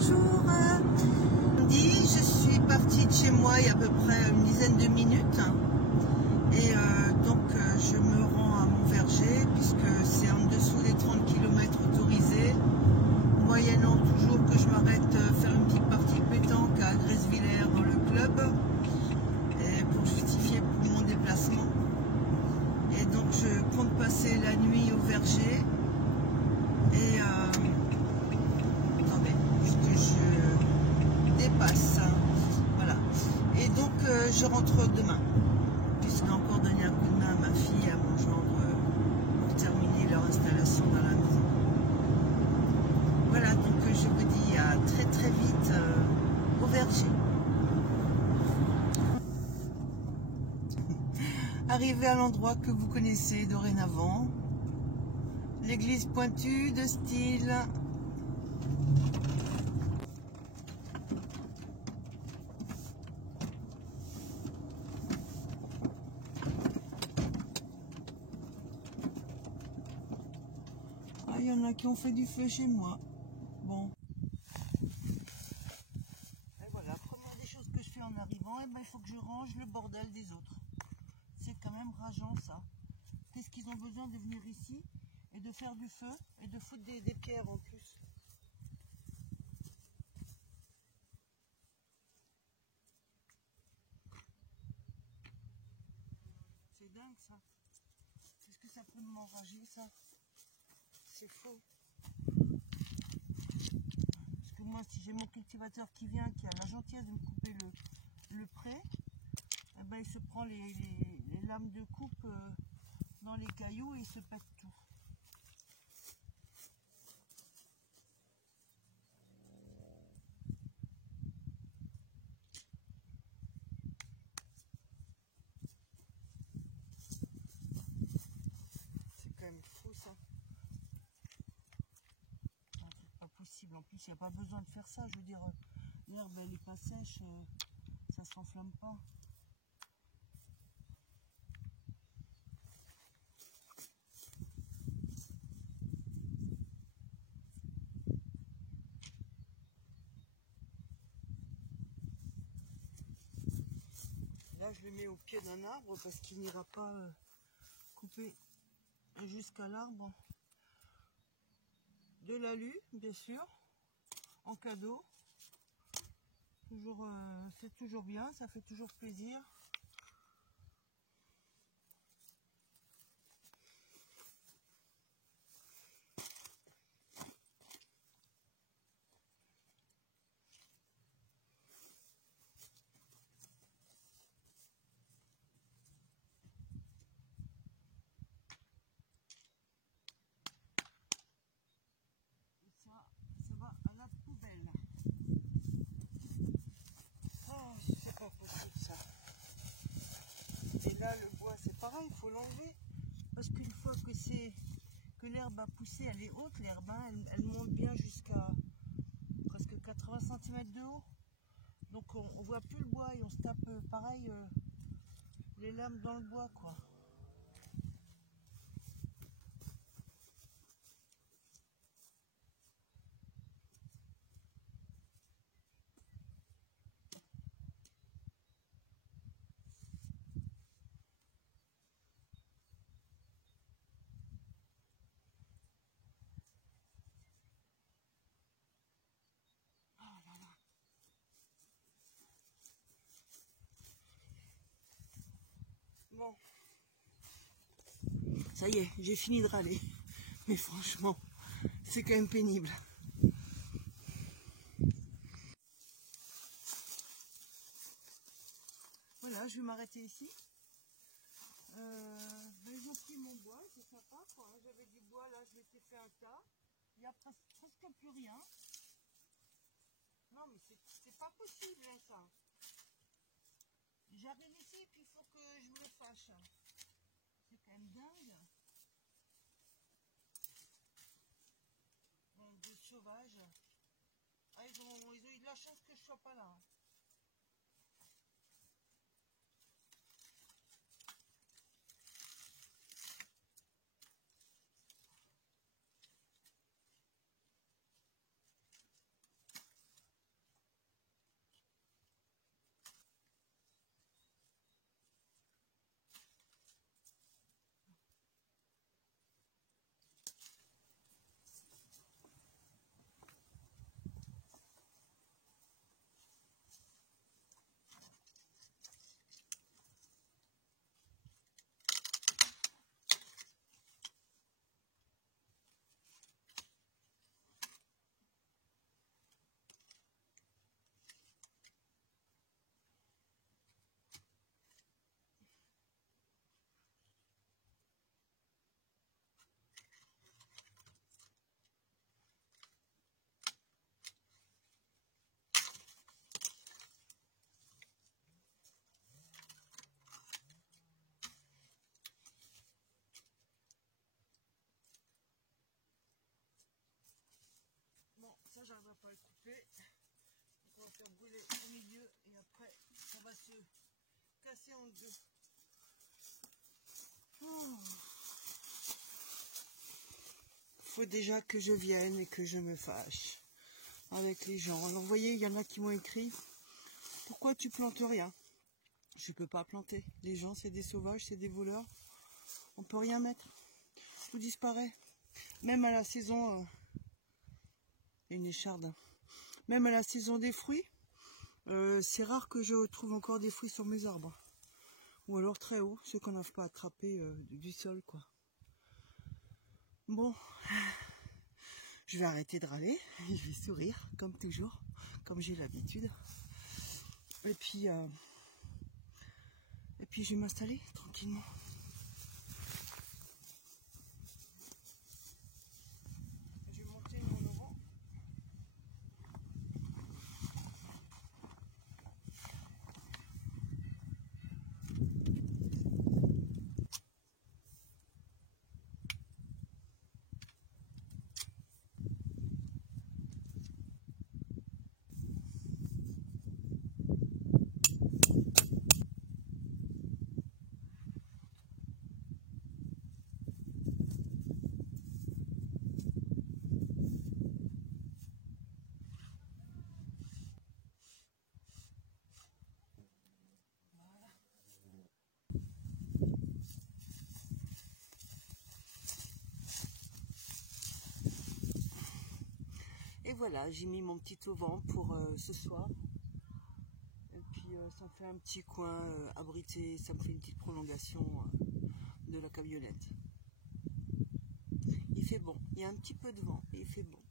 bonjour. Je suis partie de chez moi il y a à peu près une dizaine de minutes. Et donc je me rends à Montverger puisque c'est en dessous des 30 km autorisés. Moyennant toujours que je m'arrête faire une petite partie pétanque à Grèce-Villers dans le club. Et pour justifier mon déplacement. Et donc je compte passer la nuit au verger. Et attendez, que je dépasse. Voilà. Et donc je rentre demain. Puisque encore donné un coup de main à ma fille et à mon gendre pour terminer leur installation dans la maison. Voilà, donc je vous dis à très très vite au verger. Arrivé à l'endroit que vous connaissez dorénavant, l'église pointue de style. Ah, il y en a qui ont fait du feu chez moi. Bon. Et voilà, première des choses que je fais en arrivant, eh ben, il faut que je range le bordel des autres. C'est quand même rageant ça. Qu'est-ce qu'ils ont besoin de venir ici et de faire du feu et de foutre des pierres en plus. C'est dingue ça. Qu'est-ce que ça peut m'enrager ça? C'est faux. Parce que moi si j'ai mon cultivateur qui vient, qui a la gentillesse de me couper le pré, eh ben, il se prend les lames de coupe dans les cailloux et il se pète tout. C'est quand même fou ça. C'est pas possible. En plus, il n'y a pas besoin de faire ça. Je veux dire, l'herbe elle n'est pas sèche, ça s'enflamme pas. Là, je le mets au pied d'un arbre parce qu'il n'ira pas couper jusqu'à l'arbre. De l'alu, bien sûr, en cadeau. Toujours, c'est toujours bien, ça fait toujours plaisir. Ça va à la poubelle. Oh, c'est pas possible ça. Et là, le bois, c'est pareil, il faut l'enlever. Parce qu'une fois que l'herbe a poussé, elle est haute, l'herbe, hein, elle monte bien jusqu'à presque 80 cm de haut. Donc on voit plus le bois et on se tape pareil les lames dans le bois, quoi. Bon, ça y est, j'ai fini de râler. Mais franchement, c'est quand même pénible. Voilà, je vais m'arrêter ici. Ils ont pris mon bois, c'est sympa, quoi. J'avais du bois, là, je m'étais fait un tas. Il n'y a presque plus rien. Non, mais c'est pas possible, hein, ça. J'arrive ici et puis il faut que je me fâche. C'est quand même dingue. Bon, de sauvage. Ah, ils ont eu de la chance que je sois pas là. ça j'arrive pas à le couper. Donc on va faire brûler au milieu et après ça va se casser en deux. Faut déjà que je vienne et que je me fâche avec les gens. Alors vous voyez, il y en a qui m'ont écrit: pourquoi tu plantes rien? Je peux pas planter. Les gens, c'est des sauvages, c'est des voleurs. On peut rien mettre. Tout disparaît. Même à la saison, une écharde. Même à la saison des fruits, c'est rare que je trouve encore des fruits sur mes arbres. Ou alors très haut, ceux qu'on n'arrive pas à attraper du sol, quoi. Bon, je vais arrêter de râler. Je vais sourire, comme toujours, comme j'ai l'habitude. Et puis je vais m'installer tranquillement. Je vais monter mon laurent. Et voilà, j'ai mis mon petit auvent pour ce soir. Et puis ça me fait un petit coin abrité, ça me fait une petite prolongation de la camionnette. Il fait bon, il y a un petit peu de vent, et il fait bon.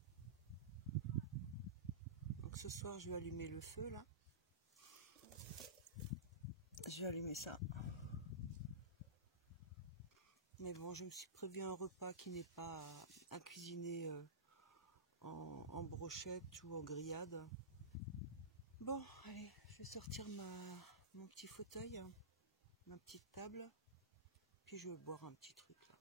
Donc ce soir, je vais allumer le feu là. Je vais allumer ça. Mais bon, je me suis prévu un repas qui n'est pas à cuisiner en brochette ou en grillade. Bon, allez, je vais sortir mon petit fauteuil, hein, ma petite table, puis je vais boire un petit truc là.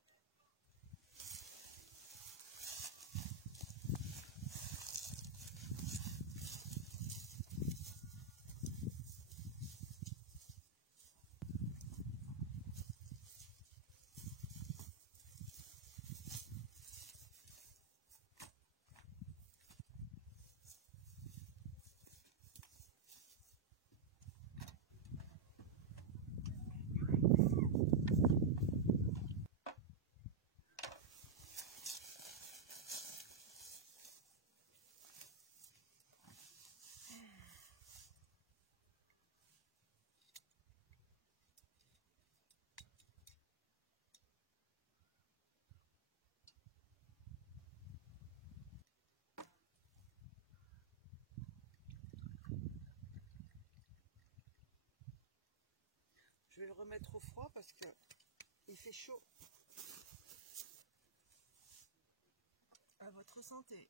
Je vais le remettre au froid parce que il fait chaud. À votre santé.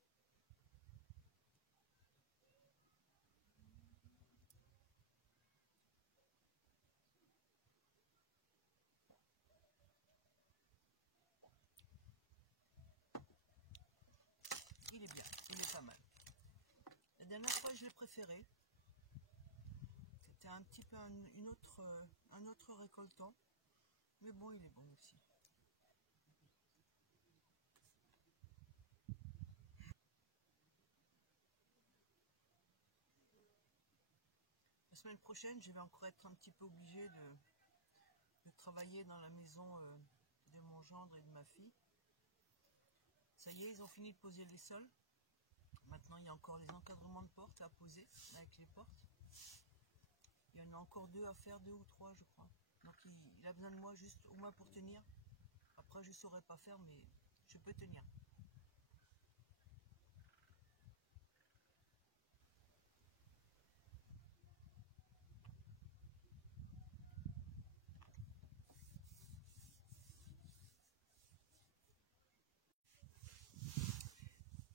Il est bien, il est pas mal. La dernière fois, je l'ai préféré. C'était un petit peu un autre récoltant. Mais bon, il est bon aussi. La semaine prochaine, je vais encore être un petit peu obligée de travailler dans la maison de mon gendre et de ma fille. Ça y est, ils ont fini de poser les sols. Maintenant, il y a encore les encadrements de portes à poser avec les portes. Il y en a encore 2 à faire, 2 ou 3 je crois. Donc il a besoin de moi juste au moins pour tenir. Après je ne saurais pas faire mais je peux tenir.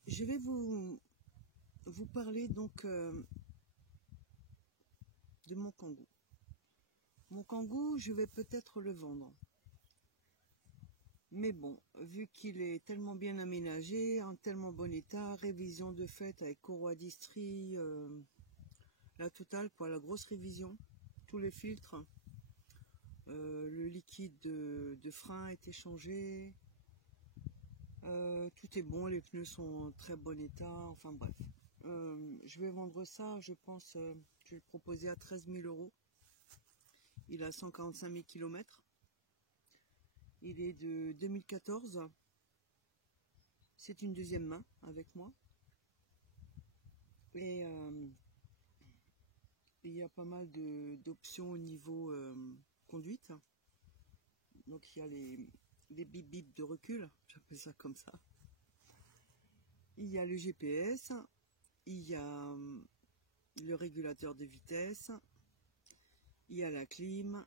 Je vais vous parler donc de mon kangou. Mon kangou, je vais peut-être le vendre. Mais bon, vu qu'il est tellement bien aménagé, en tellement bon état, révision de fait avec courroie d'Istrie, la totale, quoi, la grosse révision, tous les filtres, le liquide de frein a été changé, tout est bon, les pneus sont en très bon état, enfin bref. Je vais vendre ça, je pense, je vais le proposer à 13 000 €. Il a 145 000 km. Il est de 2014. C'est une deuxième main avec moi. Et il y a pas mal d'options au niveau conduite. Donc il y a les bip bip de recul, j'appelle ça comme ça. Il y a le GPS, il y a le régulateur de vitesse, il y a la clim,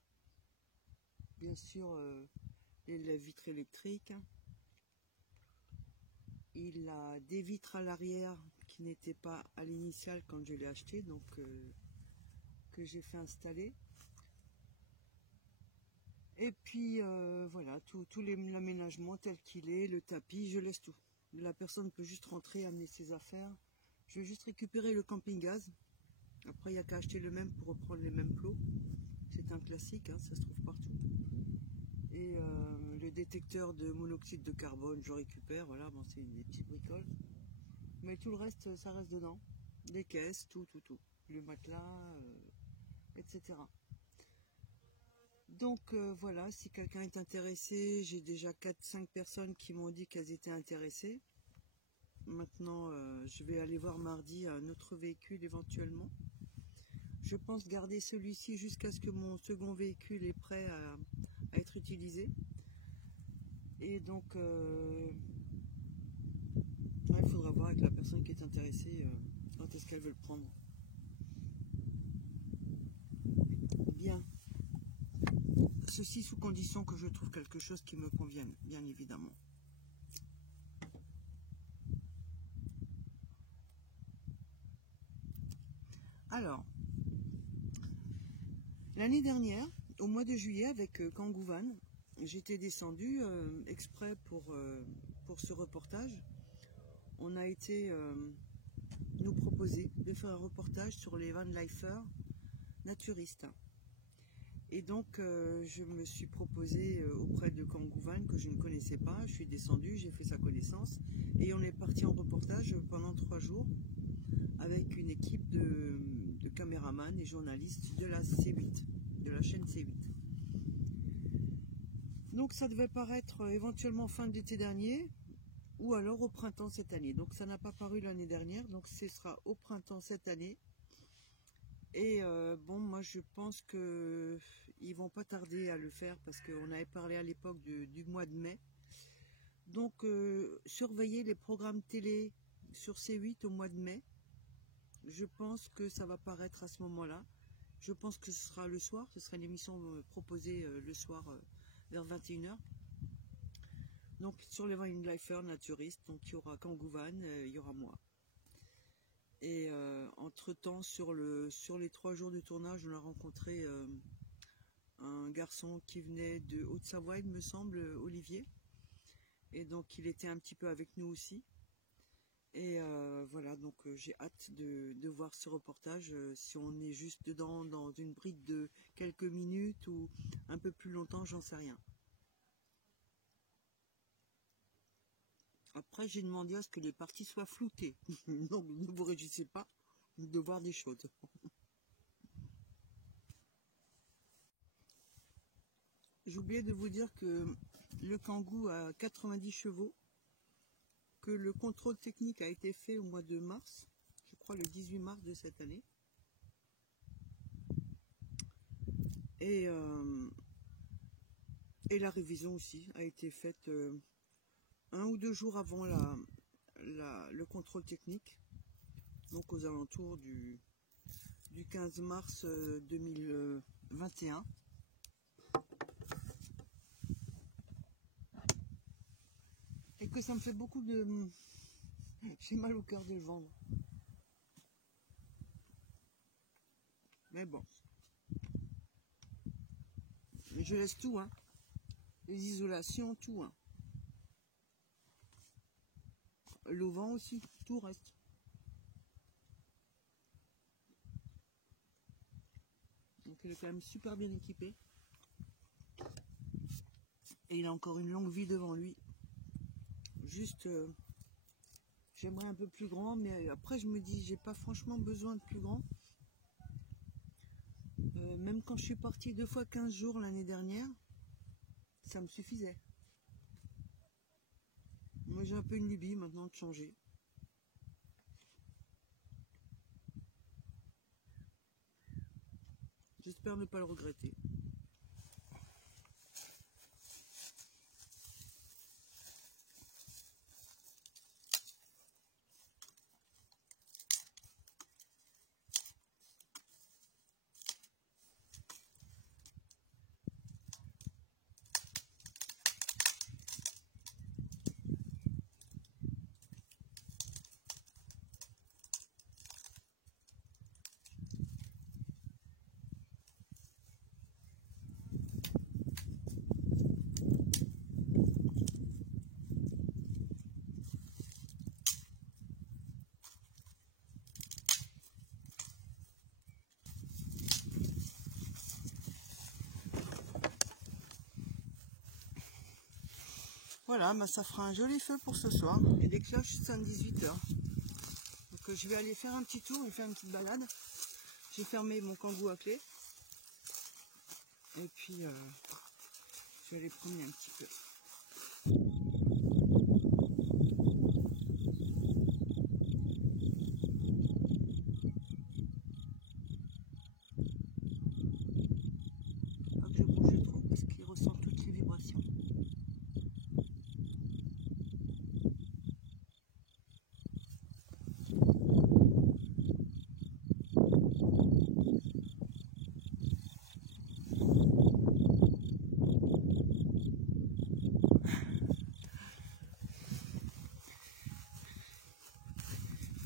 bien sûr la vitre électrique. Il a des vitres à l'arrière qui n'étaient pas à l'initiale quand je l'ai acheté, donc que j'ai fait installer. Et puis voilà, tout l'aménagement tel qu'il est, le tapis, je laisse tout. La personne peut juste rentrer, amener ses affaires. Je vais juste récupérer le camping-gaz. Après, il n'y a qu'à acheter le même pour reprendre les mêmes plots. C'est un classique, hein, ça se trouve partout. Et le détecteur de monoxyde de carbone, je récupère. Voilà, bon, c'est des petites bricoles. Mais tout le reste, ça reste dedans. Les caisses, tout. Le matelas, etc. Donc voilà, si quelqu'un est intéressé, j'ai déjà 4-5 personnes qui m'ont dit qu'elles étaient intéressées. Maintenant, je vais aller voir mardi un autre véhicule éventuellement. Je pense garder celui-ci jusqu'à ce que mon second véhicule est prêt à être utilisé. Et donc, il faudra voir avec la personne qui est intéressée quand est-ce qu'elle veut le prendre. Bien. Ceci sous condition que je trouve quelque chose qui me convienne, bien évidemment. Alors, l'année dernière, au mois de juillet, avec Kangoo Van, j'étais descendue exprès pour ce reportage. On a été nous proposer de faire un reportage sur les van lifers naturistes. Et donc, je me suis proposée auprès de Kangoo Van, que je ne connaissais pas. Je suis descendue, j'ai fait sa connaissance. Et on est parti en reportage pendant 3 jours avec une équipe de caméramans et journalistes de la C8, de la chaîne C8. Donc, ça devait paraître éventuellement fin d'été dernier ou alors au printemps cette année. Donc, ça n'a pas paru l'année dernière. Donc, ce sera au printemps cette année. Et bon, moi je pense que ils vont pas tarder à le faire parce qu'on avait parlé à l'époque du mois de mai. Donc surveillez les programmes télé sur C8 au mois de mai. Je pense que ça va paraître à ce moment-là. Je pense que ce sera le soir, ce sera une émission proposée le soir vers 21h. Donc sur les van lifers naturistes, donc il y aura Kangoo Van, il y aura moi. Et entre-temps, sur les 3 jours de tournage, on a rencontré un garçon qui venait de Haute-Savoie, il me semble, Olivier. Et donc, il était un petit peu avec nous aussi. Et voilà, donc j'ai hâte de voir ce reportage, si on est juste dedans dans une bride de quelques minutes ou un peu plus longtemps, j'en sais rien. Après, j'ai demandé à ce que les parties soient floutées. Donc, ne vous réjouissez pas de voir des choses. J'ai oublié de vous dire que le Kangoo a 90 chevaux, que le contrôle technique a été fait au mois de mars, je crois le 18 mars de cette année. Et la révision aussi a été faite 1 ou 2 jours avant le contrôle technique, donc aux alentours du 15 mars 2021. Et que ça me fait beaucoup de... J'ai mal au cœur de le vendre. Mais bon. Je laisse tout, hein. Les isolations, tout, hein. L'auvent aussi, tout reste. Donc il est quand même super bien équipé. Et il a encore une longue vie devant lui. Juste, j'aimerais un peu plus grand, mais après je me dis, j'ai pas franchement besoin de plus grand. Même quand je suis partie 2 fois 15 jours l'année dernière, ça me suffisait. Moi j'ai un peu une lubie maintenant de changer. J'espère ne pas le regretter. Voilà, bah ça fera un joli feu pour ce soir. Et les cloches sonnent 18 h. Donc je vais aller faire un petit tour et faire une petite balade. J'ai fermé mon kangou à clé. Et puis je vais aller promener un petit peu. Pas que je bouge trop parce qu'il ressent toutes les vibrations.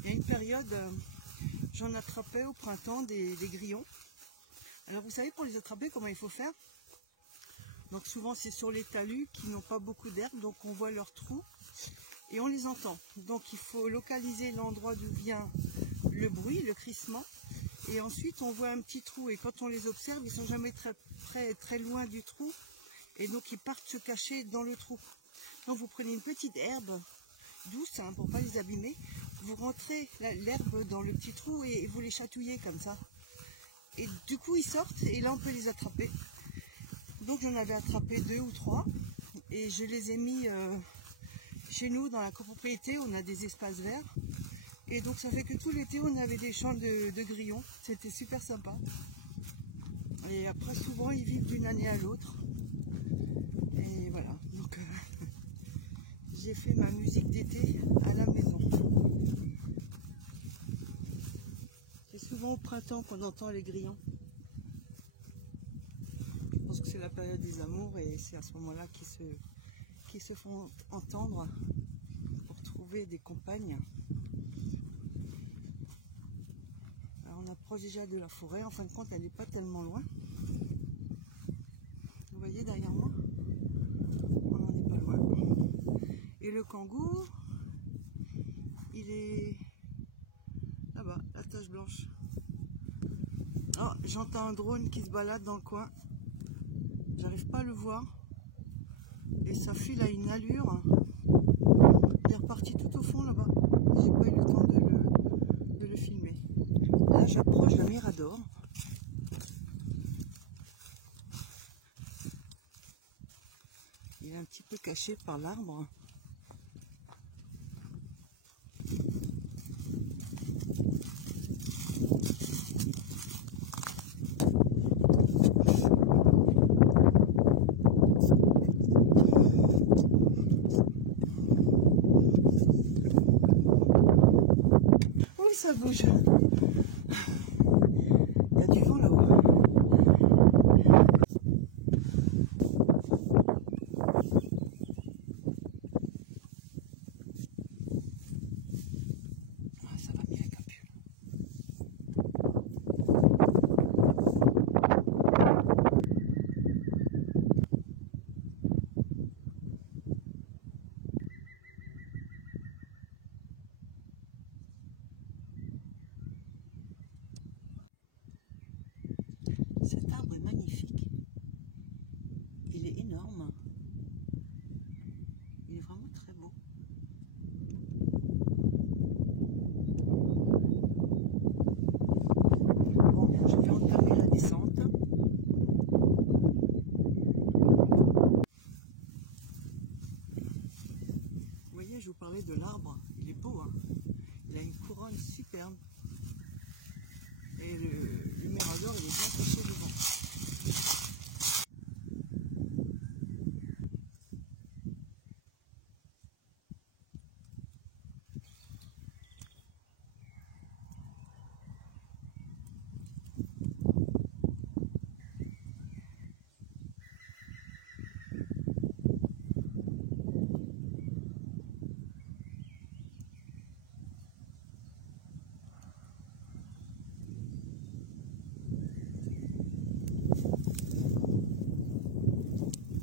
Il y a une période, j'en attrapais au printemps des grillons. Alors vous savez, pour les attraper, comment il faut faire? Donc souvent c'est sur les talus qui n'ont pas beaucoup d'herbe, donc on voit leurs trous et on les entend. Donc il faut localiser l'endroit d'où vient le bruit, le crissement, et ensuite on voit un petit trou, et quand on les observe, ils sont jamais très loin du trou, et donc ils partent se cacher dans le trou. Donc vous prenez une petite herbe douce, hein, pour pas les abîmer, vous rentrez l'herbe dans le petit trou et vous les chatouillez comme ça. Et du coup ils sortent et là on peut les attraper. Donc j'en avais attrapé 2 ou 3 et je les ai mis chez nous dans la copropriété, on a des espaces verts. Et donc ça fait que tout l'été on avait des champs de grillons, c'était super sympa. Et après souvent ils vivent d'une année à l'autre. Et voilà, donc j'ai fait ma musique d'été à la maison. C'est souvent au printemps qu'on entend les grillons. Je pense que c'est la période des amours et c'est à ce moment-là qu'ils se font entendre pour trouver des compagnes. Alors on approche déjà de la forêt, en fin de compte elle n'est pas tellement loin. Vous voyez derrière moi? On n'en est pas loin. Et le kangou, il est là-bas, la tache blanche. Oh, j'entends un drone qui se balade dans le coin. J'arrive pas à le voir. Et ça file à une allure. Il est reparti tout au fond là-bas. J'ai pas eu le temps de le filmer. Là, j'approche d'un mirador. Il est un petit peu caché par l'arbre. Oui, ça bouge. Il y a du vent là-haut. Ah, ça va mieux avec un pull. énorme. Il est vraiment très beau. Bon, je vais entamer la descente. Vous voyez, je vous parlais de l'arbre. Il est beau, hein. Il a une couronne superbe. Et le mirador, il est bien caché devant.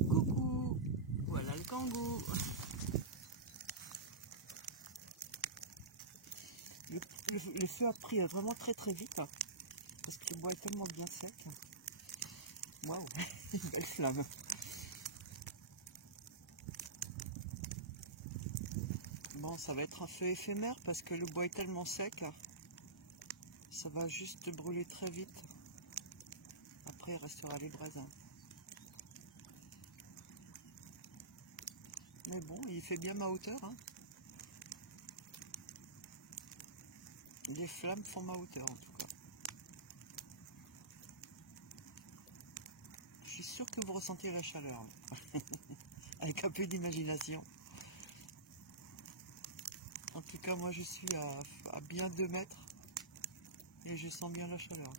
Coucou, voilà le kangou. Le feu a pris vraiment très vite, hein, parce que le bois est tellement bien sec. Waouh, une belle flamme. Bon, ça va être un feu éphémère parce que le bois est tellement sec, ça va juste brûler très vite. Après, il restera les braises. Mais bon, il fait bien ma hauteur, hein. Les flammes font ma hauteur en tout cas. Je suis sûre que vous ressentez la chaleur. Avec un peu d'imagination. En tout cas, moi je suis à bien 2 mètres. Et je sens bien la chaleur.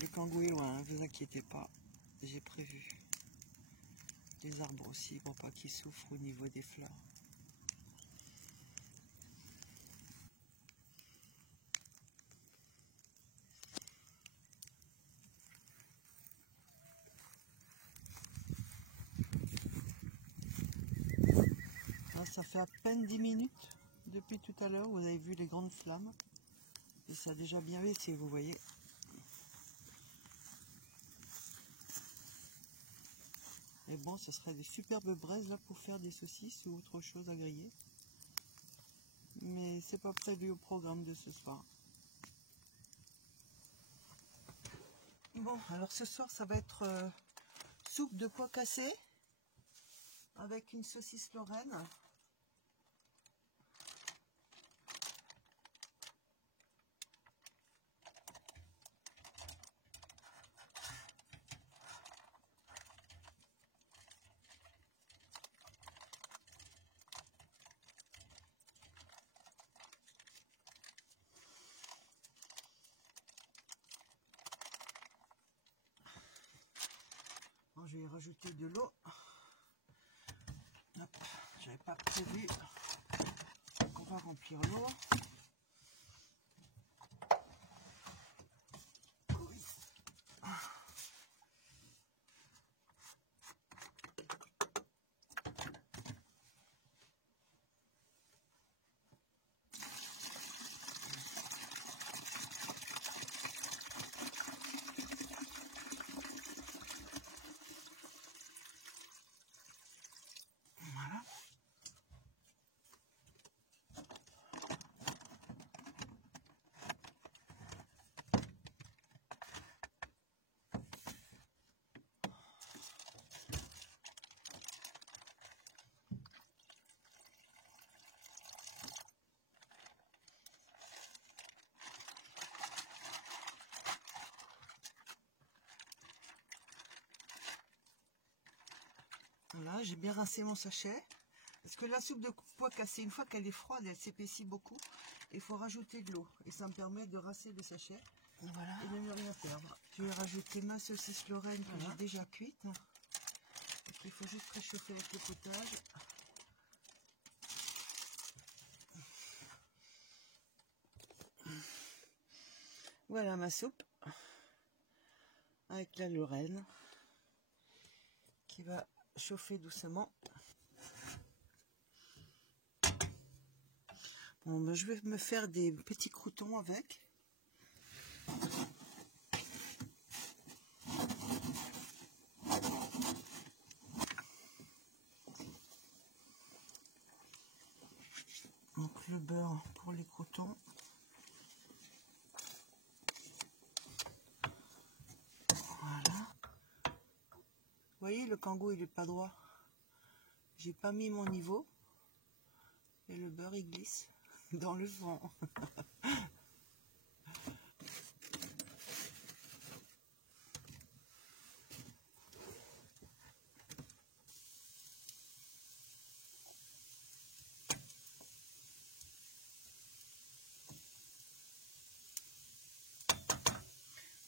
Le kangou est loin, ne vous inquiétez pas. J'ai prévu. Les arbres aussi, pour pas qu'ils souffrent au niveau des fleurs. Là, ça fait à peine 10 minutes depuis tout à l'heure. Vous avez vu les grandes flammes. Et ça a déjà bien baissé, vous voyez. Et bon, ce serait des superbes braises là pour faire des saucisses ou autre chose à griller. Mais c'est pas prévu au programme de ce soir. Bon, alors ce soir ça va être soupe de pois cassés avec une saucisse lorraine. Bon, je vais y rajouter de l'eau. J'avais pas prévu qu'on va remplir l'eau. Voilà. Voilà, j'ai bien rincé mon sachet. Parce que la soupe de pois cassés, une fois qu'elle est froide, elle s'épaissit beaucoup. Il faut rajouter de l'eau. Et ça me permet de rincer le sachet. Voilà. Et de ne rien perdre. Je vais rajouter ma saucisse lorraine que j'ai déjà cuite. Il faut juste réchauffer avec le potage. Voilà ma soupe. Avec la lorraine. Qui va chauffer doucement. Bon, ben, je vais me faire des petits croûtons avec. Donc le beurre pour les croûtons. Voilà. Vous voyez, le Kangoo il est pas droit. J'ai pas mis mon niveau. Et le beurre il glisse dans le vent.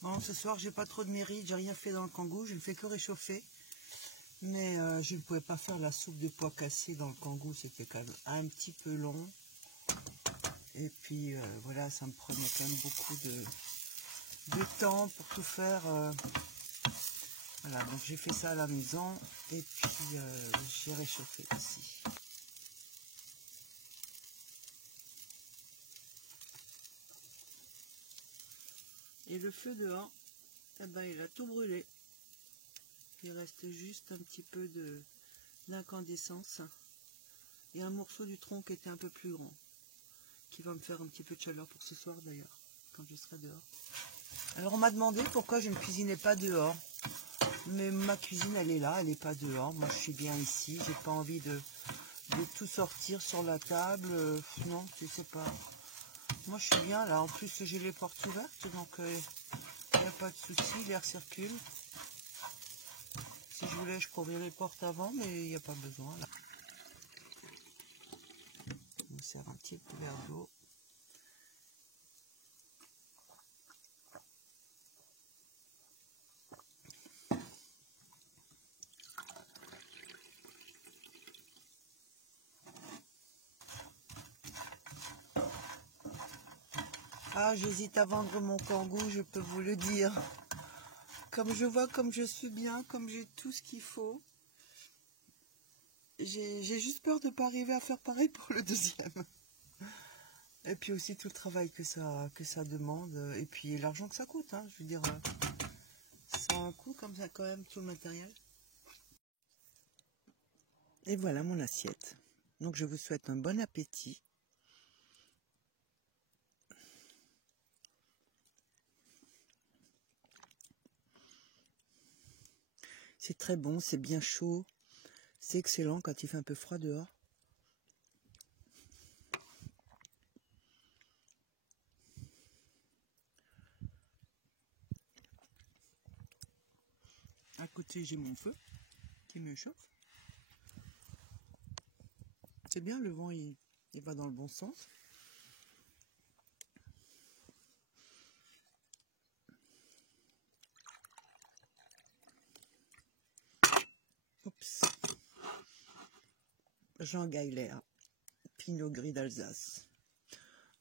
Bon, ce soir j'ai pas trop de mérite, j'ai rien fait dans le Kangoo, je ne fais que réchauffer. Mais je ne pouvais pas faire la soupe de pois cassés dans le Kangoo, c'était quand même un petit peu long. Et puis voilà, ça me prenait quand même beaucoup de temps pour tout faire. Voilà, donc j'ai fait ça à la maison et puis j'ai réchauffé ici. Et le feu dehors, eh ben, il a tout brûlé. Il reste juste un petit peu d'incandescence et un morceau du tronc qui était un peu plus grand, qui va me faire un petit peu de chaleur pour ce soir d'ailleurs, quand je serai dehors. Alors on m'a demandé pourquoi je ne cuisinais pas dehors. Mais ma cuisine elle est là, elle n'est pas dehors. Moi je suis bien ici, j'ai pas envie de tout sortir sur la table. Non, je sais pas. Moi je suis bien là, en plus j'ai les portes ouvertes, donc il n'y a pas de souci, l'air circule. Si je voulais je pourrais ouvrir les portes avant, mais il n'y a pas besoin là. On me sert un petit verre d'eau. Ah, j'hésite à vendre mon Kangoo, je peux vous le dire. Comme je vois, comme je suis bien, comme j'ai tout ce qu'il faut, j'ai juste peur de ne pas arriver à faire pareil pour le deuxième. Et puis aussi tout le travail que ça demande, et puis l'argent que ça coûte, hein. Je veux dire, ça a un coût comme ça quand même, tout le matériel. Et voilà mon assiette. Donc je vous souhaite un bon appétit. C'est très bon, c'est bien chaud. C'est excellent quand il fait un peu froid dehors. À côté, j'ai mon feu qui me chauffe. C'est bien, le vent, il va dans le bon sens. Oups. Jean Geiler, Pinot Gris d'Alsace.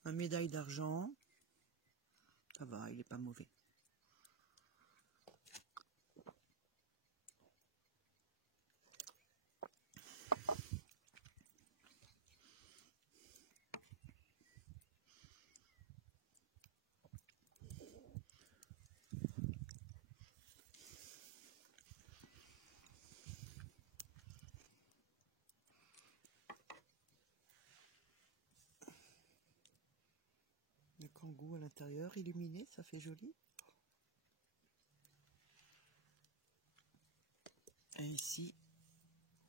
Un médaille d'argent. Ça va, il n'est pas mauvais. Le Kangoo à l'intérieur, illuminé, ça fait joli. Et ici,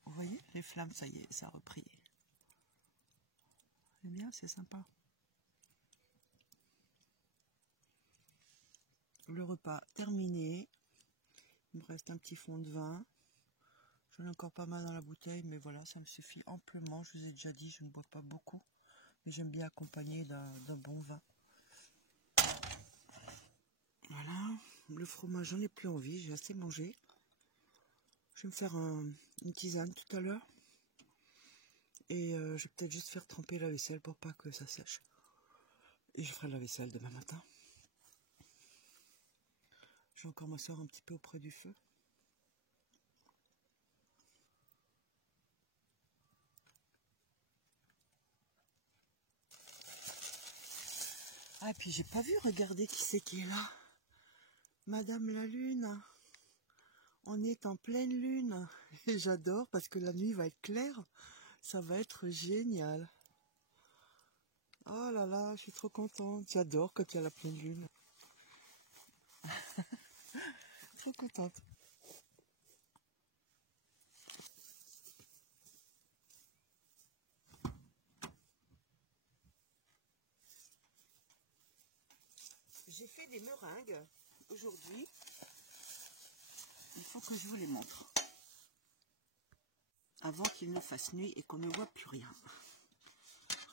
vous voyez, les flammes, ça y est, ça a repris. C'est bien, c'est sympa. Le repas terminé. Il me reste un petit fond de vin. J'en ai encore pas mal dans la bouteille, mais voilà, ça me suffit amplement. Je vous ai déjà dit, je ne bois pas beaucoup, mais j'aime bien accompagner d'un bon vin. Voilà, le fromage, j'en ai plus envie, j'ai assez mangé. Je vais me faire une tisane tout à l'heure. Et je vais peut-être juste faire tremper la vaisselle pour pas que ça sèche. Et je ferai la vaisselle demain matin. Je vais encore m'asseoir un petit peu auprès du feu. Ah, puis j'ai pas vu, regardez qui c'est qui est là. Madame la Lune. On est en pleine lune. Et j'adore parce que la nuit va être claire. Ça va être génial. Oh là là, je suis trop contente. J'adore quand il y a la pleine lune. Trop contente. J'ai fait des meringues aujourd'hui. Il faut que je vous les montre. Avant qu'il ne fasse nuit et qu'on ne voit plus rien.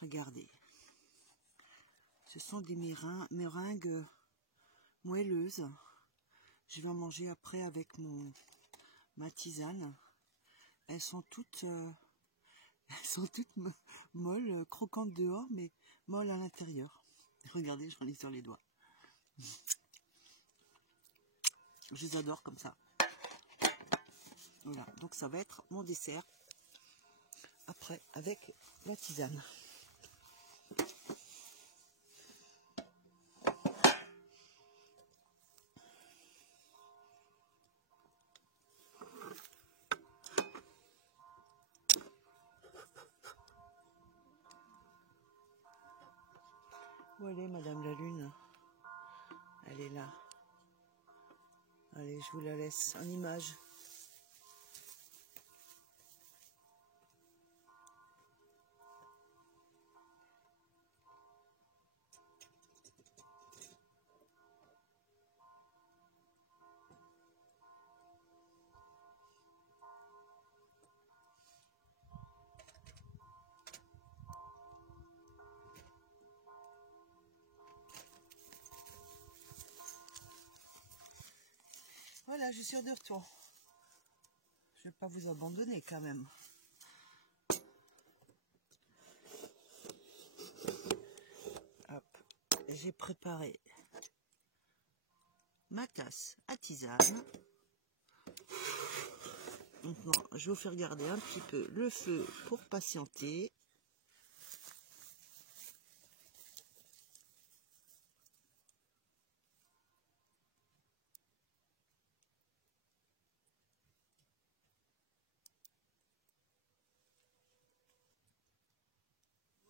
Regardez. Ce sont des meringues moelleuses. Je vais en manger après avec ma tisane. Elles sont toutes molles, croquantes dehors, mais molles à l'intérieur. Regardez, j'en ai sur les doigts. Je les adore comme ça. Voilà, donc ça va être mon dessert après avec la tisane. Où elle est, Madame la Lune? Elle est là. Allez, je vous la laisse en image. Voilà, je suis de retour. Je vais pas vous abandonner quand même. Hop, j'ai préparé ma tasse à tisane. Maintenant, je vais vous faire garder un petit peu le feu pour patienter.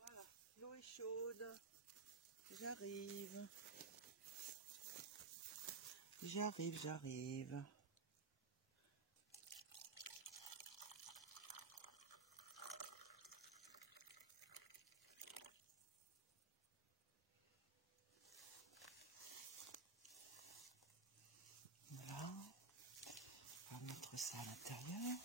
Voilà, l'eau est chaude. J'arrive. J'arrive. Voilà. On va mettre ça à l'intérieur.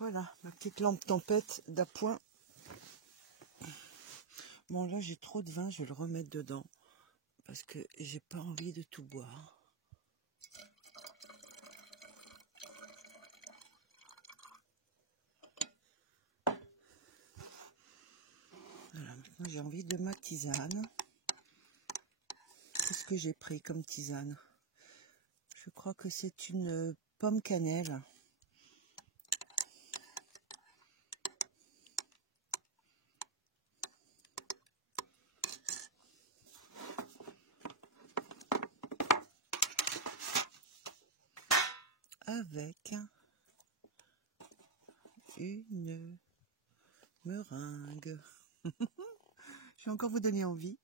Voilà, ma petite lampe tempête d'appoint. Bon, là, j'ai trop de vin, je vais le remettre dedans. Parce que j'ai pas envie de tout boire. Voilà, maintenant j'ai envie de ma tisane. Qu'est-ce que j'ai pris comme tisane? Je crois que c'est une pomme cannelle. Avec une meringue. Je vais encore vous donner envie.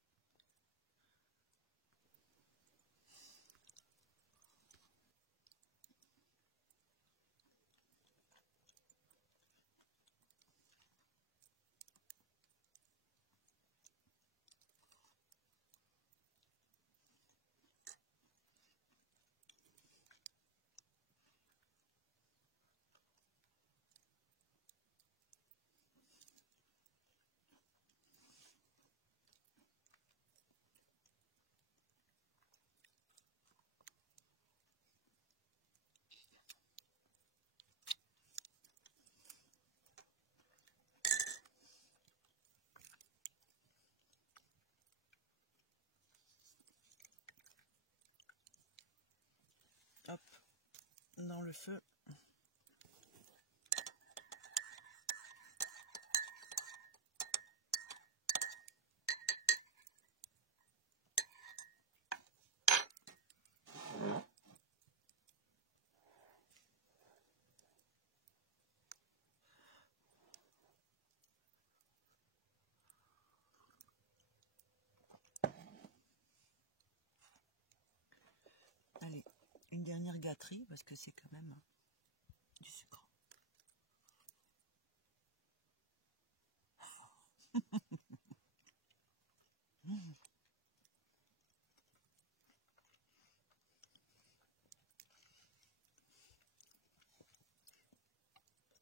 hop, dans le feu. Allez, une dernière gâterie parce que c'est quand même du sucre.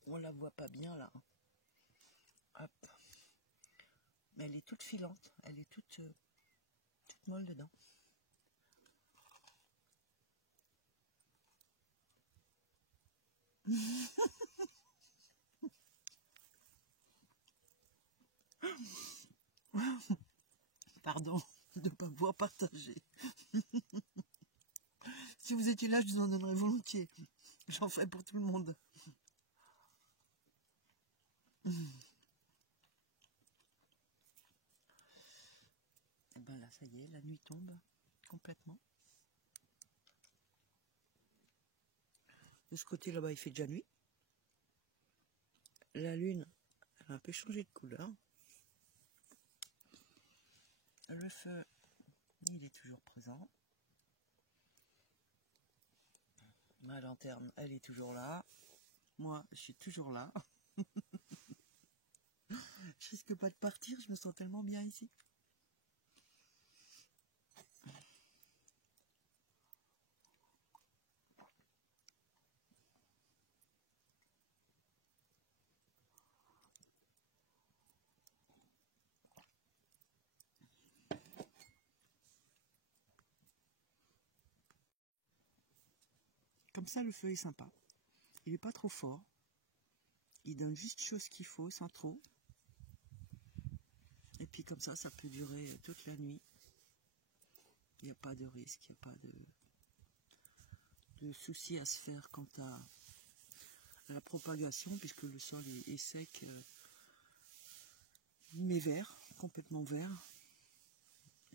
On la voit pas bien là. Hop. Mais elle est toute filante, elle est toute molle dedans. Pardon de ne pas pouvoir partager. Si vous étiez là, je vous en donnerais volontiers. J'en ferai pour tout le monde. Et ben là, ça y est, la nuit tombe complètement. De ce côté là-bas, il fait déjà nuit. La lune, elle a un peu changé de couleur. Le feu, il est toujours présent. Ma lanterne, elle est toujours là. Moi, je suis toujours là. Je risque pas de partir, je me sens tellement bien ici. Comme ça, le feu est sympa. Il n'est pas trop fort. Il donne juste chose qu'il faut, sans trop. Et puis comme ça peut durer toute la nuit. Il n'y a pas de risque, il n'y a pas de souci à se faire quant à la propagation, puisque le sol est sec, mais vert, complètement vert.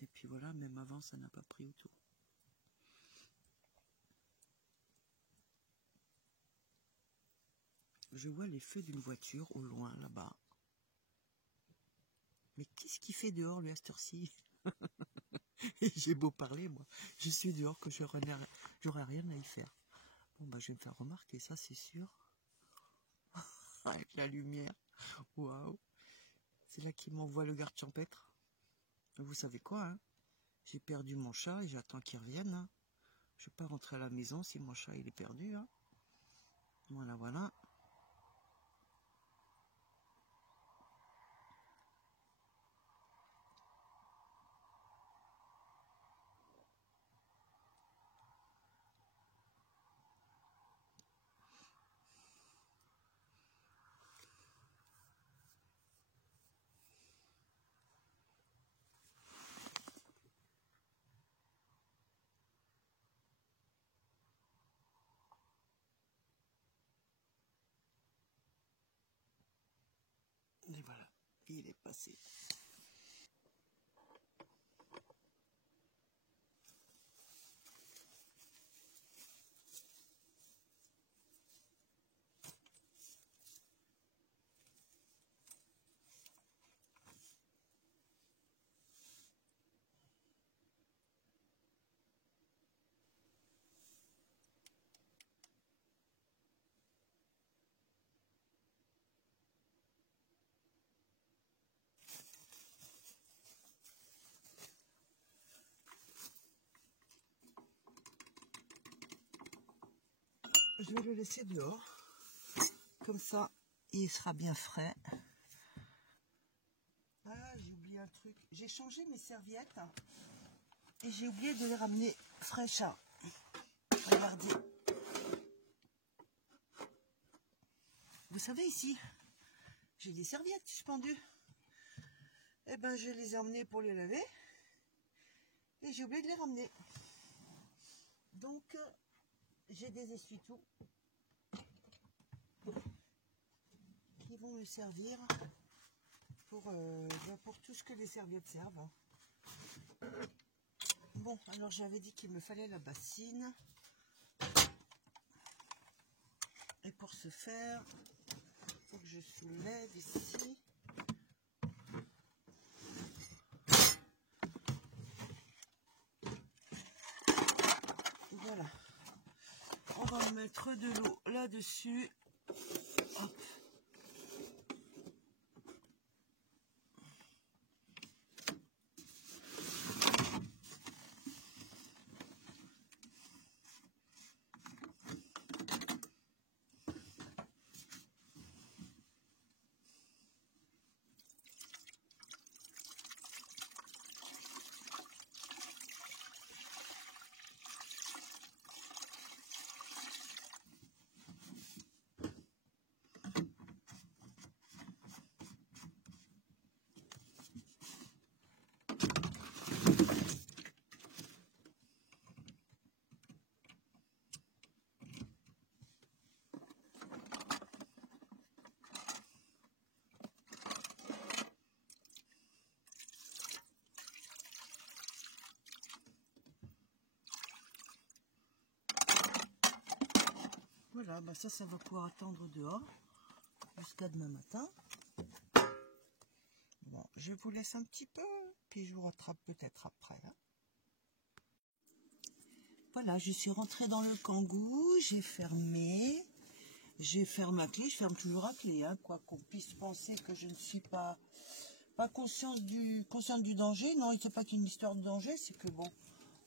Et puis voilà, même avant, ça n'a pas pris autour. Je vois les feux d'une voiture au loin, là-bas. Mais qu'est-ce qu'il fait dehors, lui, à cette heure-ci? J'ai beau parler, moi. Je suis dehors, que j'aurais rien à y faire. Bon, bah, je vais me faire remarquer, ça, c'est sûr. Avec la lumière. Waouh. C'est là qu'il m'envoie le garde champêtre. Vous savez quoi, hein? J'ai perdu mon chat et j'attends qu'il revienne. Hein. Je ne vais pas rentrer à la maison si mon chat il est perdu. Hein. Voilà, voilà. Et voilà, il est passé. Je vais le laisser dehors. Comme ça, il sera bien frais. Ah, j'ai oublié un truc. J'ai changé mes serviettes. Et j'ai oublié de les ramener fraîches. Regardez. Vous savez, ici, j'ai des serviettes suspendues. Eh ben, je les ai emmenées pour les laver. Et j'ai oublié de les ramener. Donc, j'ai des essuie-tout qui vont me servir pour tout ce que les serviettes servent. Bon, alors j'avais dit qu'il me fallait la bassine. Et pour ce faire, il faut que je soulève ici. Voilà. On va mettre de l'eau là-dessus. Hop. Voilà, bah ça va pouvoir attendre dehors jusqu'à demain matin. Bon, je vous laisse un petit peu, puis je vous rattrape peut-être après. Hein. Voilà, je suis rentrée dans le Kangoo, j'ai fermé à clé, je ferme toujours à clé, hein, quoi qu'on puisse penser que je ne suis pas consciente du danger. Non, c'est pas qu'une histoire de danger, c'est que bon,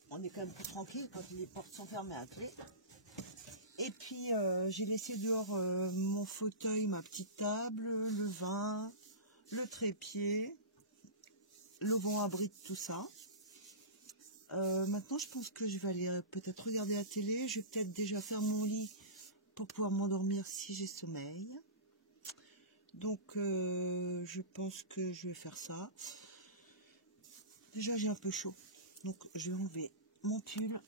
on est quand même plus tranquille quand les portes sont fermées à clé. Et puis j'ai laissé dehors mon fauteuil, ma petite table, le vin, le trépied, le vent abrite tout ça. Maintenant je pense que je vais aller peut-être regarder la télé, je vais peut-être déjà faire mon lit pour pouvoir m'endormir si j'ai sommeil. Donc je pense que je vais faire ça. Déjà j'ai un peu chaud, donc je vais enlever mon pull.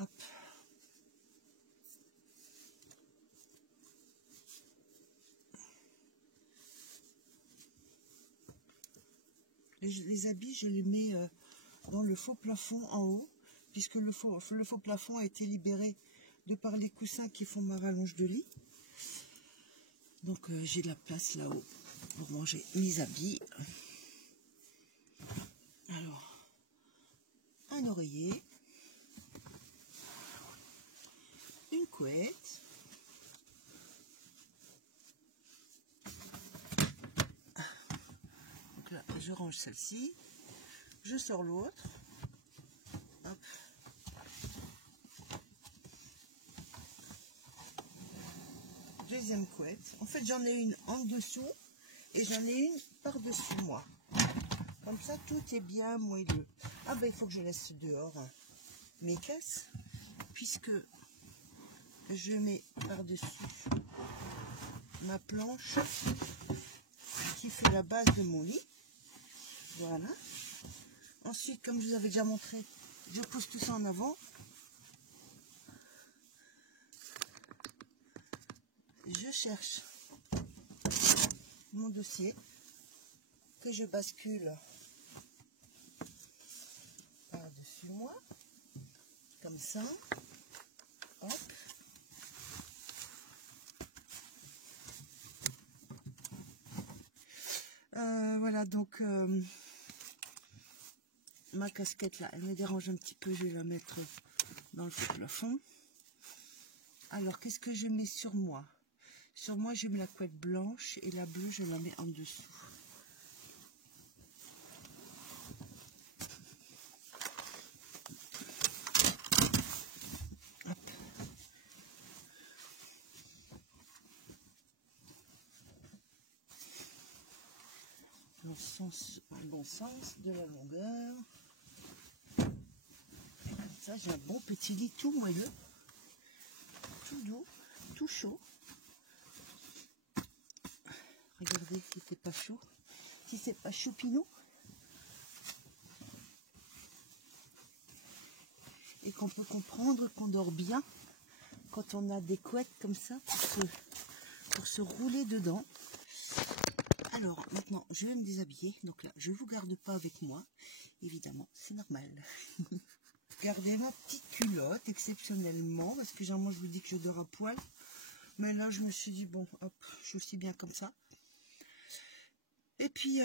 Hop. Les habits, je les mets dans le faux plafond en haut, puisque le faux plafond a été libéré de par les coussins qui font ma rallonge de lit. Donc j'ai de la place là-haut pour ranger mes habits. Alors, un oreiller, une couette, donc là je range celle-ci, je sors l'autre, hop. Deuxième couette, en fait j'en ai une en dessous et j'en ai une par-dessus moi, comme ça tout est bien moelleux. Ah ben il faut que je laisse dehors mes caisses, puisque je mets par-dessus ma planche qui fait la base de mon lit. Voilà. Ensuite, comme je vous avais déjà montré, je pousse tout ça en avant. Je cherche mon dossier que je bascule par-dessus moi, comme ça. Hop. Voilà, donc ma casquette là, elle me dérange un petit peu, je vais la mettre dans le faux plafond. Alors, qu'est-ce que je mets sur moi? Sur moi, je mets la couette blanche et la bleue, je la mets en dessous. Hop. Dans le bon sens de la longueur. Et comme ça, j'ai un bon petit lit tout moelleux, tout doux, tout chaud. Regardez si c'est pas chaud, si c'est pas choupinou. et qu'on peut comprendre qu'on dort bien quand on a des couettes comme ça pour se rouler dedans. Alors maintenant je vais me déshabiller, donc là je vous garde pas avec moi, évidemment c'est normal. Gardez ma petite culotte exceptionnellement, parce que généralement je vous dis que je dors à poil, mais là je me suis dit bon hop, je suis aussi bien comme ça. Et puis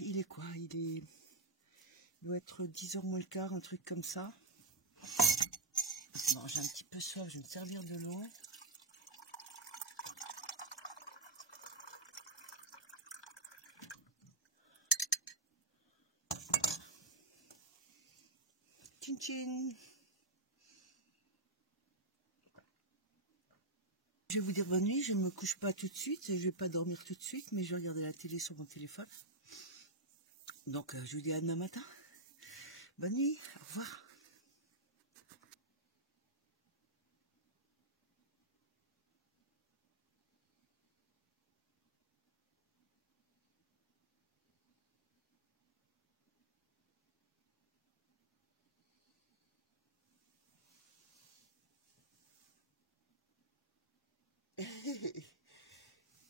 il est quoi, il doit être 10h moins le quart, un truc comme ça. Bon, j'ai un petit peu soif, je vais me servir de l'eau. Tchin tchin. Je vais vous dire bonne nuit, je ne me couche pas tout de suite, je ne vais pas dormir tout de suite, mais je vais regarder la télé sur mon téléphone. Donc je vous dis à demain matin. Bonne nuit, au revoir.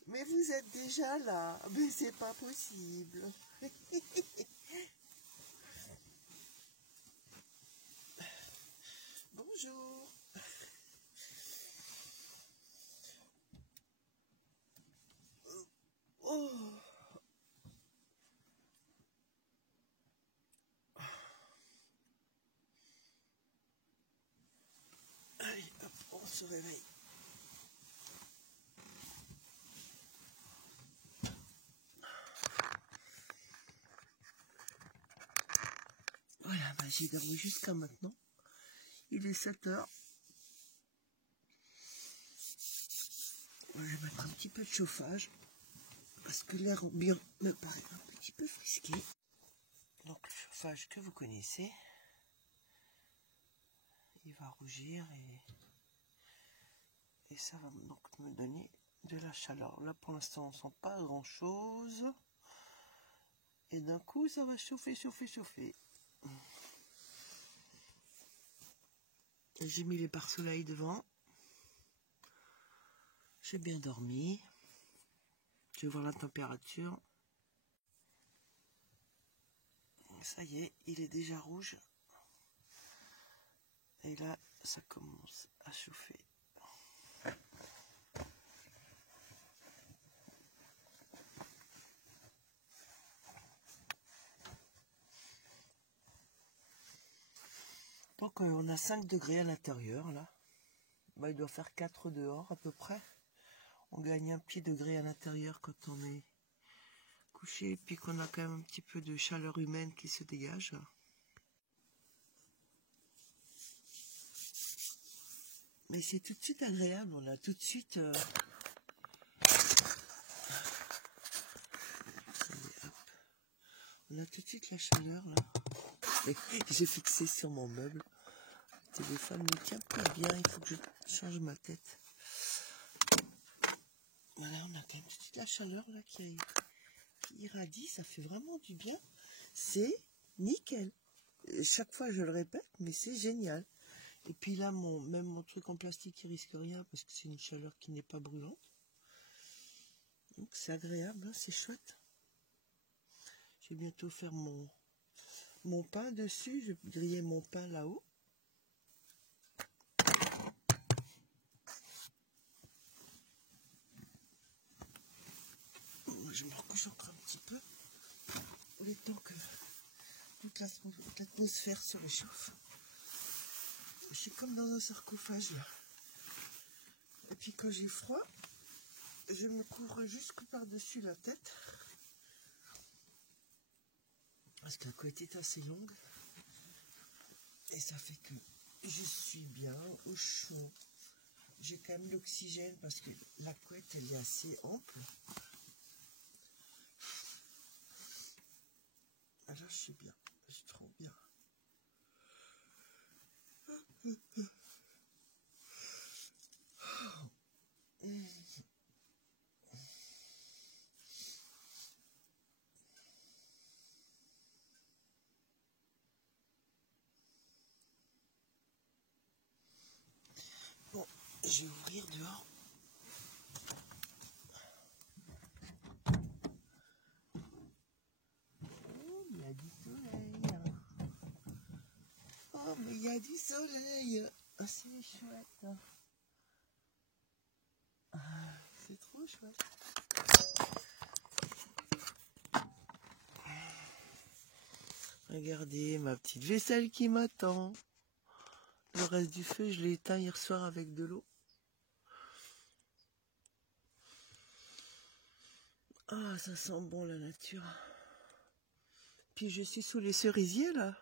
Mais vous êtes déjà là, mais c'est pas possible. Bonjour. Oh. Allez, hop, on se réveille. Voilà, bah, j'ai dormi jusqu'à maintenant. Il est 7h. Je vais mettre un petit peu de chauffage parce que l'air ambiant me paraît un petit peu frisqué. Donc le chauffage que vous connaissez, il va rougir et ça va donc me donner de la chaleur. Là pour l'instant on ne sent pas grand chose et d'un coup ça va chauffer, chauffer, chauffer. J'ai mis les pare-soleil devant. J'ai bien dormi. Je vais voir la température. Ça y est, il est déjà rouge. Et là, ça commence à chauffer. Donc on a 5 degrés à l'intérieur là. Bah, il doit faire 4 dehors à peu près. On gagne un petit degré à l'intérieur quand on est couché, puis qu'on a quand même un petit peu de chaleur humaine qui se dégage. Mais c'est tout de suite agréable, on a tout de suite... On a tout de suite la chaleur là. J'ai fixé sur mon meuble. Le téléphone ne tient pas bien, il faut que je change ma tête. Voilà, on a quand même tout de suite la chaleur là qui irradie, ça fait vraiment du bien. C'est nickel. Chaque fois je le répète, mais c'est génial. Et puis là, même mon truc en plastique, il risque rien parce que c'est une chaleur qui n'est pas brûlante. Donc c'est agréable, hein, c'est chouette. Je vais bientôt faire mon pain dessus. Je vais griller mon pain là-haut. Moi, je me recouche encore un petit peu. Le temps que toute l'atmosphère se réchauffe. Je suis comme dans un sarcophage là. Et puis quand j'ai froid, je me couvre jusque par-dessus la tête. Parce que la couette est assez longue. Et ça fait que je suis bien au chaud. J'ai quand même l'oxygène parce que la couette elle est assez ample. Alors je suis bien, je suis trop bien. Je vais ouvrir dehors. Oh, il y a du soleil. Oh, mais il y a du soleil. Ah, c'est chouette. Ah, c'est trop chouette. Regardez ma petite vaisselle qui m'attend. Le reste du feu, je l'ai éteint hier soir avec de l'eau. Ah, ça sent bon la nature. Puis je suis sous les cerisiers là.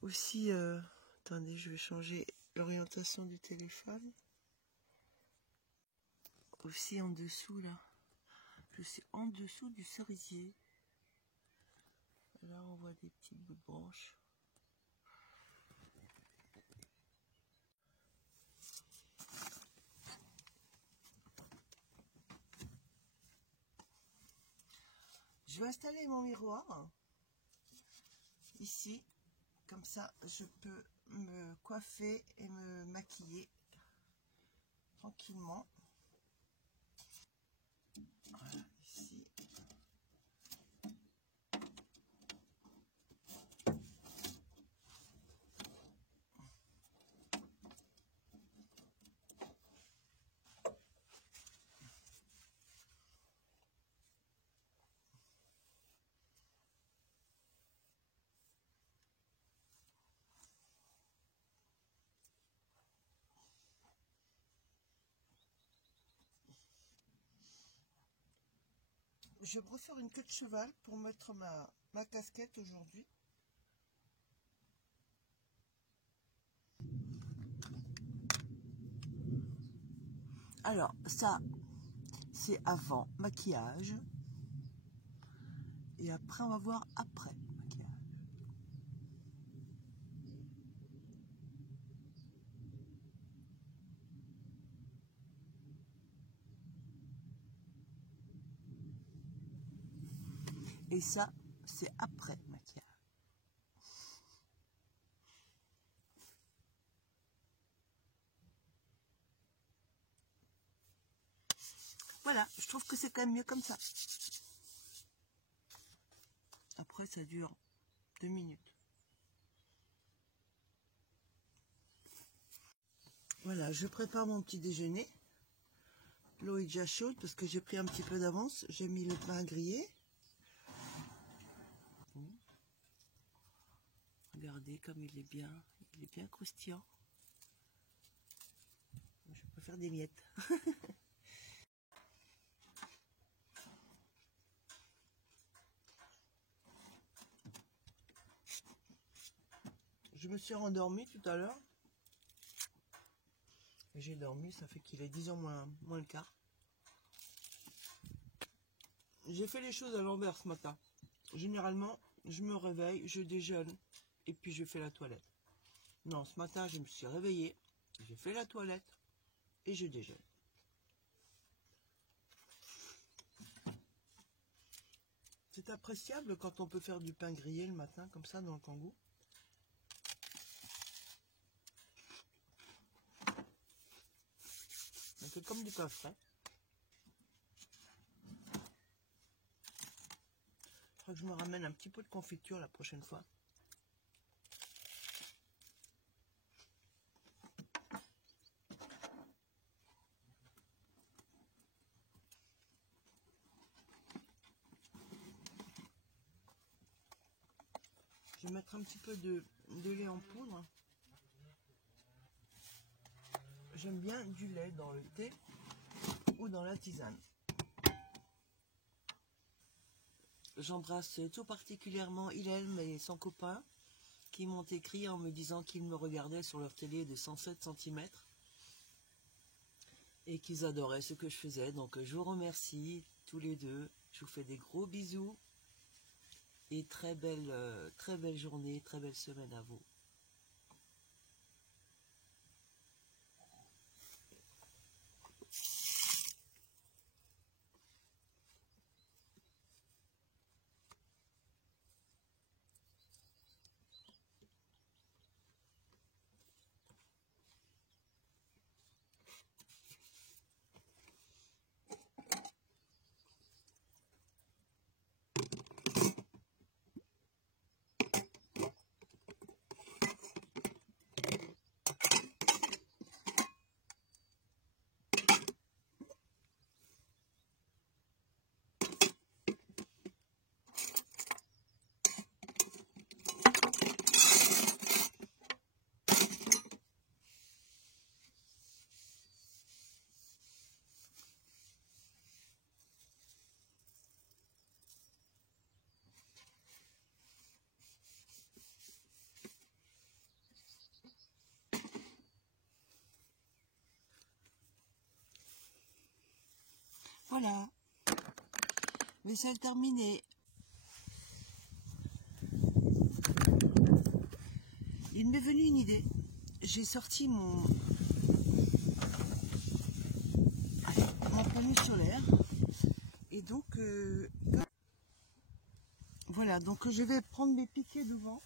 Aussi, attendez, je vais changer l'orientation du téléphone. Aussi en dessous là. Je suis en dessous du cerisier. Là, on voit des petites bouts de branches. Je vais installer mon miroir ici. Comme ça, je peux me coiffer et me maquiller tranquillement. Voilà, ici. Je préfère une queue de cheval pour mettre ma casquette aujourd'hui. Alors, ça, c'est avant maquillage. Et après, on va voir après maquillage. Et ça, c'est après maquillage. Voilà, je trouve que c'est quand même mieux comme ça. Après, ça dure 2 minutes. Voilà, je prépare mon petit déjeuner. L'eau est déjà chaude parce que j'ai pris un petit peu d'avance. J'ai mis le pain à griller. Regardez comme il est bien croustillant. Je préfère des miettes. Je me suis rendormie tout à l'heure. J'ai dormi, ça fait qu'il est 10 h moins le quart. J'ai fait les choses à l'envers ce matin. Généralement, je me réveille, je déjeune et puis je fais la toilette. Non, ce matin, je me suis réveillée, j'ai fait la toilette et je déjeune. C'est appréciable quand on peut faire du pain grillé le matin, comme ça, dans le Kangoo. On fait comme du pain frais. Il faudra que je me ramène un petit peu de confiture la prochaine fois. Je vais mettre un petit peu de lait en poudre. J'aime bien du lait dans le thé ou dans la tisane. J'embrasse tout particulièrement Ilhelm et son copain qui m'ont écrit en me disant qu'ils me regardaient sur leur télé de 107 cm et qu'ils adoraient ce que je faisais. Donc je vous remercie tous les deux. Je vous fais des gros bisous et très belle journée, très belle semaine à vous. Voilà. Vaisselle terminée. Il m'est venu une idée. J'ai sorti mon panneau solaire. Et donc, voilà. Donc, je vais prendre mes piquets devant.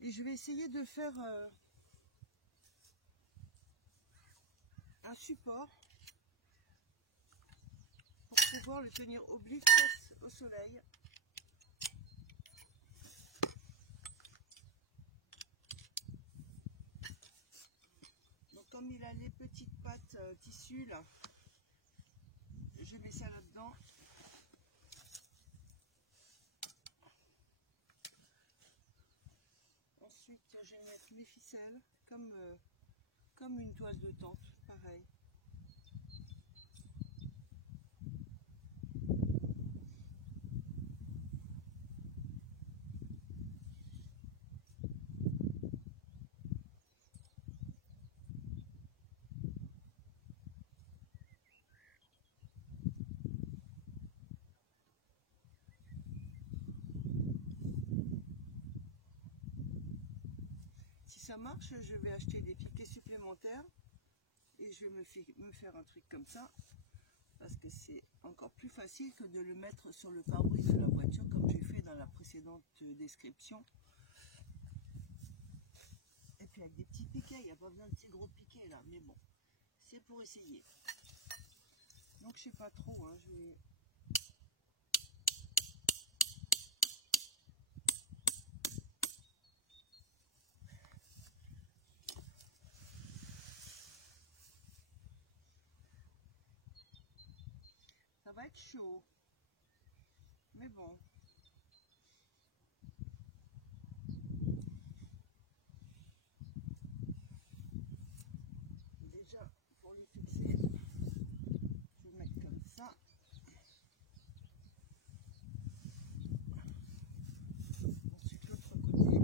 Et je vais essayer de faire un support pour pouvoir le tenir oblique face au soleil. Donc comme il a les petites pattes tissu là, je mets ça là-dedans. Ensuite je vais mettre mes ficelles comme une toile de tente, pareil. Si ça marche, je vais acheter des piquets supplémentaires et je vais me faire un truc comme ça parce que c'est encore plus facile que de le mettre sur le pare-brise de la voiture comme j'ai fait dans la précédente description. Et puis avec des petits piquets, il n'y a pas besoin de ces gros piquets là, mais bon, c'est pour essayer. Donc je sais pas trop, hein, je vais... Ça va être chaud, mais bon. Déjà, pour le fixer, je vais mettre comme ça. Ensuite, l'autre côté.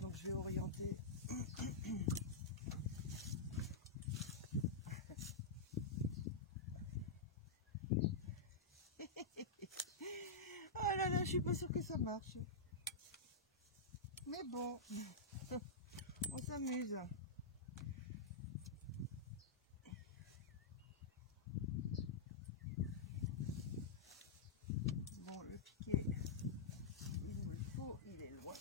Donc, je vais orienter. Oh là là, je suis pas sûre que ça marche. Mais bon, on s'amuse. Bon, le piquet, il me le faut, il est loin.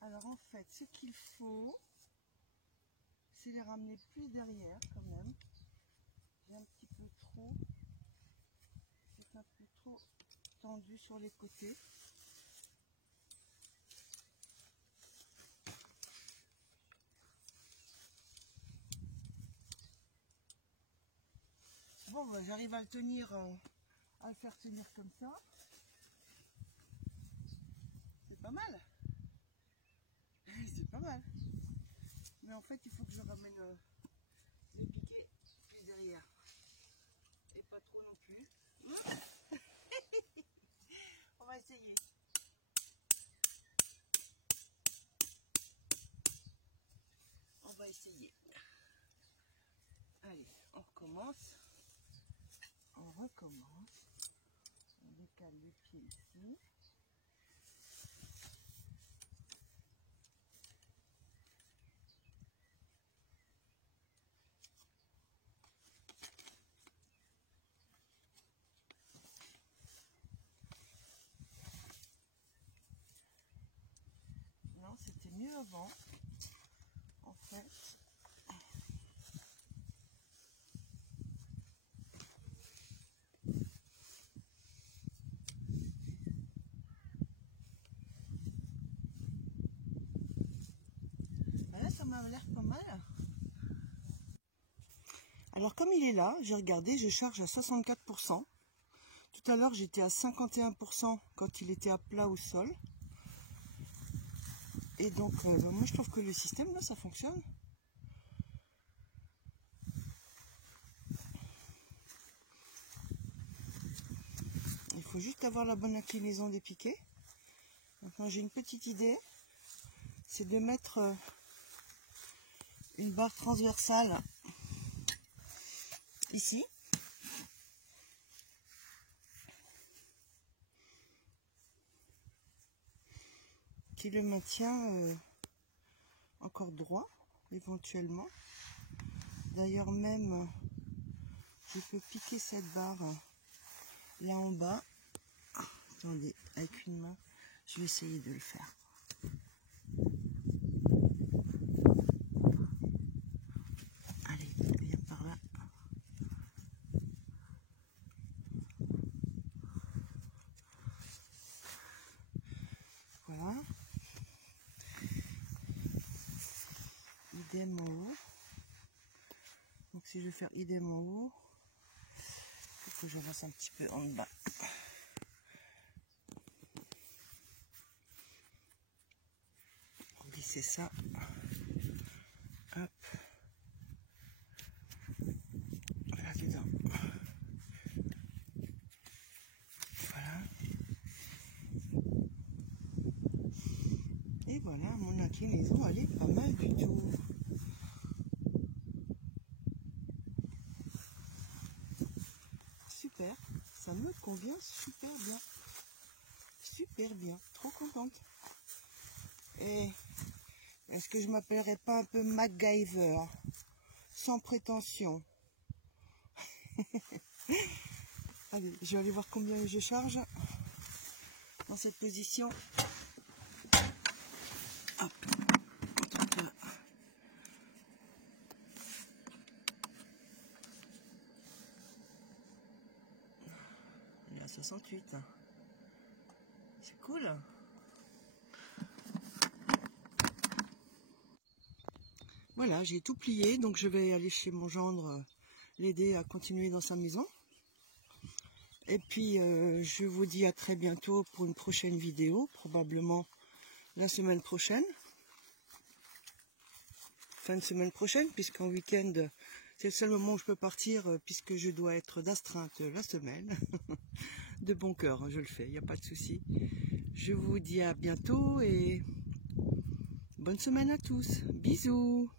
Alors en fait, ce qu'il faut, c'est les ramener plus derrière quand même. J'ai un petit peu trop, c'est un peu trop tendu sur les côtés. Bon, bah, j'arrive à le tenir, à le faire tenir comme ça. C'est pas mal. C'est pas mal. Mais en fait, il faut que je ramène les piquets plus derrière. Et pas trop non plus. On va essayer. On va essayer. Allez, on recommence. On recommence. On décale le pied ici. avant, en fait. Voilà, ça m'a l'air pas mal. Alors comme il est là, j'ai regardé, je charge à 64%. Tout à l'heure, j'étais à 51% quand il était à plat au sol. Et donc, moi, je trouve que le système, là, ça fonctionne. Il faut juste avoir la bonne inclinaison des piquets. Maintenant, j'ai une petite idée. C'est de mettre une barre transversale ici. Qui le maintient encore droit, éventuellement. D'ailleurs, même, je peux piquer cette barre là en bas. Attendez, avec une main, je vais essayer de le faire. Allez, viens par là. Voilà. Idem en haut. Donc si je vais faire idem en haut, il faut que je fasse un petit peu en bas. Glisser ça. Hop. Là dedans. Voilà. Et voilà, mon inclinaison, elle est pas mal du tout. Super, ça me convient super bien. Super bien, trop contente. Et est-ce que je m'appellerais pas un peu MacGyver, sans prétention? Allez, je vais aller voir combien je charge dans cette position. Hop. Il est à 68. C'est cool. Voilà, j'ai tout plié, donc je vais aller chez mon gendre l'aider à continuer dans sa maison. Et puis, je vous dis à très bientôt pour une prochaine vidéo, probablement la semaine prochaine. Fin de semaine prochaine, puisqu'en week-end, c'est le seul moment où je peux partir, puisque je dois être d'astreinte la semaine. De bon cœur, je le fais, il n'y a pas de souci. Je vous dis à bientôt et bonne semaine à tous. Bisous!